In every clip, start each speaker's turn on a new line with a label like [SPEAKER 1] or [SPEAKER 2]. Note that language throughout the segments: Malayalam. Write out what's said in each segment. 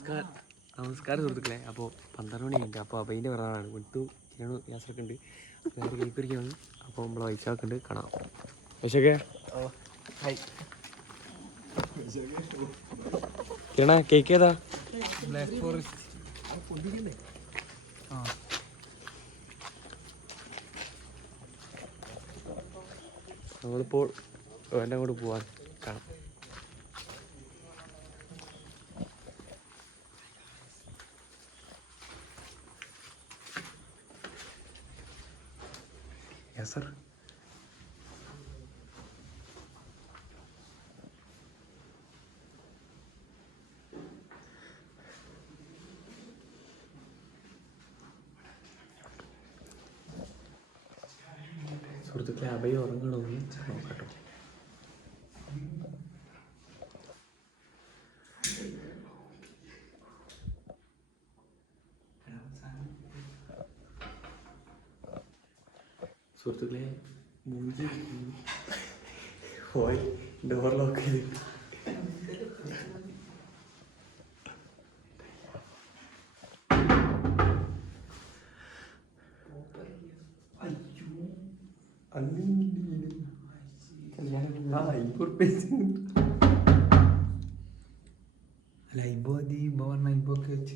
[SPEAKER 1] നമസ്കാരം നമസ്കാരം സുഹൃത്തുക്കളെ. അപ്പോൾ പന്ത്രണ്ട് മണിയുണ്ട് അപ്പോൾ അബൈന്റെ പിറന്നാളാണ്. വിട്ടു. കിരണു യാസൊക്കെ ഉണ്ട് വേറെ കേൾപ്പിരിക്കുകയാണ് അപ്പോൾ നമ്മൾ വൈശാഖ് ഉണ്ട്. കാണാം. വൈശാഖേ. കിരണ കേക്ക് ഏതാ?
[SPEAKER 2] ബ്ലാക്ക് ഫോറസ്റ്റ്
[SPEAKER 1] നമ്മളിപ്പോൾ എന്റെ അങ്ങോട്ട് പോവാൻ കാണാം. യാസർ സുഹൃത്തുക്കളെ അഭയം ഉറങ്ങണമെന്ന് നോക്കട്ടോ സുഹൃത്തുക്കളെ മൂഞ്ചി പോയി ഡോർ ലോക്ക് ചെയ്ത്
[SPEAKER 2] അല്ല ഇബോ അത് ഇബോ പറഞ്ഞ ഇബോ ഒക്കെ വെച്ച്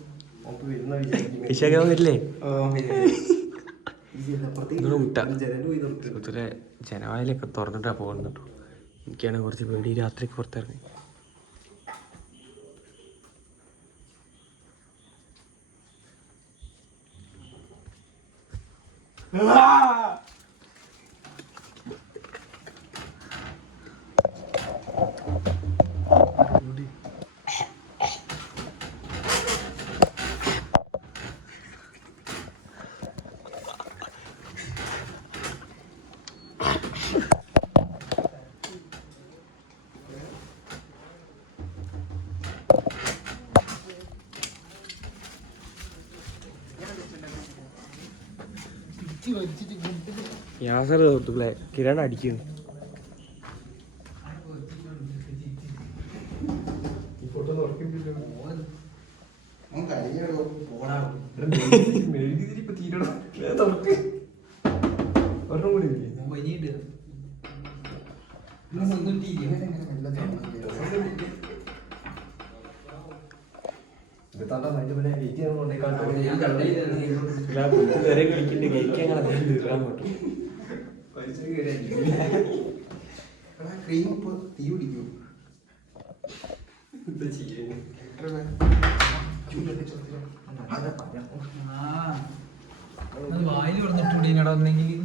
[SPEAKER 1] വിശാഖ വരില്ലേ? സുഹൃത്തുക്കളെ ജനവായിലൊക്കെ തുറന്നിട്ടാ പോകുന്നത് കേട്ടോ. എനിക്കാണ് കുറച്ച് പേടി രാത്രിക്ക് പുറത്തിറങ്ങി. യാസർ സുഹൃത്തുക്കളെ കിരൺ അടിക്കുന്നു. വരെ കളിക്കണ്ട് കേക്ക് ഞങ്ങൾ അദ്ദേഹം തീർക്കാൻ പറ്റും.
[SPEAKER 3] ക്രീം ഇപ്പൊ തീ പിടിക്കൂ
[SPEAKER 2] വായിൽ പറഞ്ഞിട്ടുണ്ടീനടാ ഒന്നെങ്കിൽ.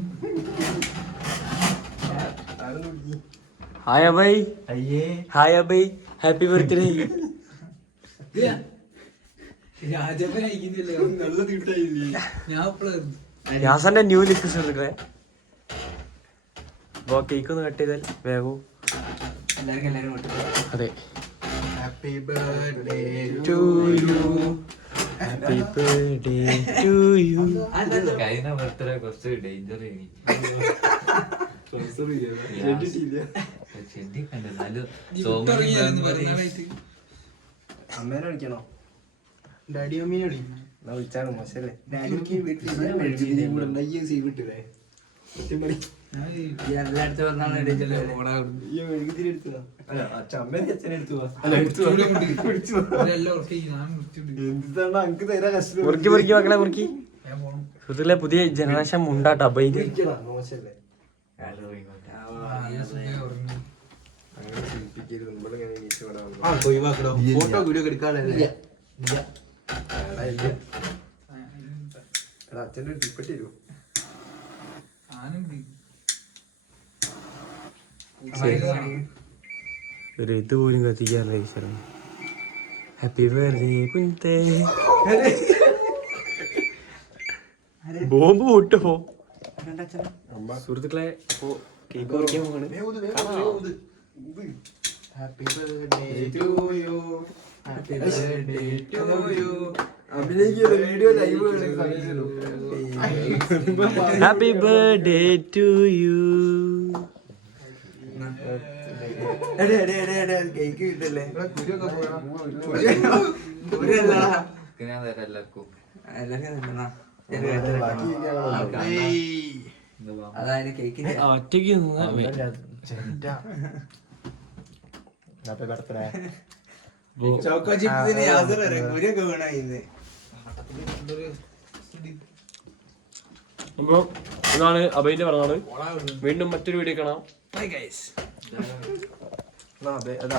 [SPEAKER 1] ഹായ് അബൈ.
[SPEAKER 3] അയ്യേ.
[SPEAKER 1] Hi Abhay. Happy birthday.
[SPEAKER 2] Rajappan അയക്കുന്നില്ലേ
[SPEAKER 3] നല്ല തീട്ടായില്ലേ
[SPEAKER 2] ഞാൻ
[SPEAKER 1] യാസന്റെ ന്യൂ ലിക്ക് എടുക്കേ അപ്പോൾ കേക്ക് ഒന്ന് കട്ട് ചെയ്താൽ വേഗവും
[SPEAKER 2] എല്ലാവർക്കും എല്ലാവരും
[SPEAKER 1] അതെ.
[SPEAKER 3] Happy birthday
[SPEAKER 1] to you happy birthday to you
[SPEAKER 4] കഴിഞ്ഞ ബർത്ത്ഡേ കുറച്ച് ഡേഞ്ചർ ചെണ്ടി കണ്ടു എന്നാലും
[SPEAKER 3] അമ്മേനെ വിളിക്കണോ? ഡാഡി മമ്മീനെ വിളിക്കും വിളിച്ചാണ് മോശല്ലേ? ഡാഡിക്ക് വീട്ടിൽ സീ വിട്ടില്ലേ
[SPEAKER 1] മക്കളെ പുതിയ ജനറേഷൻ
[SPEAKER 3] ഉണ്ടാട്ടോ അപ്പൊ വന്നു.
[SPEAKER 2] ആ ഫോട്ടോ വീഡിയോ എടുക്കാനല്ലേ?
[SPEAKER 3] എടാ, ഇല്ല. എടാ അച്ഛന്റെ ഒരു ടിപ്പറ്റ് തരുമോ?
[SPEAKER 1] ഒരു ഇത് പോലും കത്തിക്കാറില്ല ഈശ്വരൻ. ഹാപ്പി ബർത്ത്ഡേ കുഞ്ഞേ ബോംബ് പൊട്ടോ? സുഹൃത്തുക്കളെ അപ്പോ കേക്ക് മുറിക്കാൻ പോവാണ്.
[SPEAKER 3] Happy birthday to happy
[SPEAKER 1] birthday to you ഒറ്റ
[SPEAKER 2] കേക്ക് കിട്ടല്ലേ
[SPEAKER 4] ഞാൻ തരാം എല്ലാവർക്കും
[SPEAKER 2] അതായത് കേക്കിന്റെ
[SPEAKER 1] ഒറ്റയ്ക്ക്
[SPEAKER 3] ഹാപ്പി ബർത്ത്ഡേ
[SPEAKER 2] ചോക്കോ ചിപ്സിന് യാതൊരു കുരിയൊക്കെ വീണായിന്ന്
[SPEAKER 1] അപ്പോൾ ഇതാണ് അഭയന്റെ പറഞ്ഞാണ് വീണ്ടും മറ്റൊരു വീഡിയോ കാണാം. ബൈ ഗൈസ്
[SPEAKER 3] അതെ അതാ.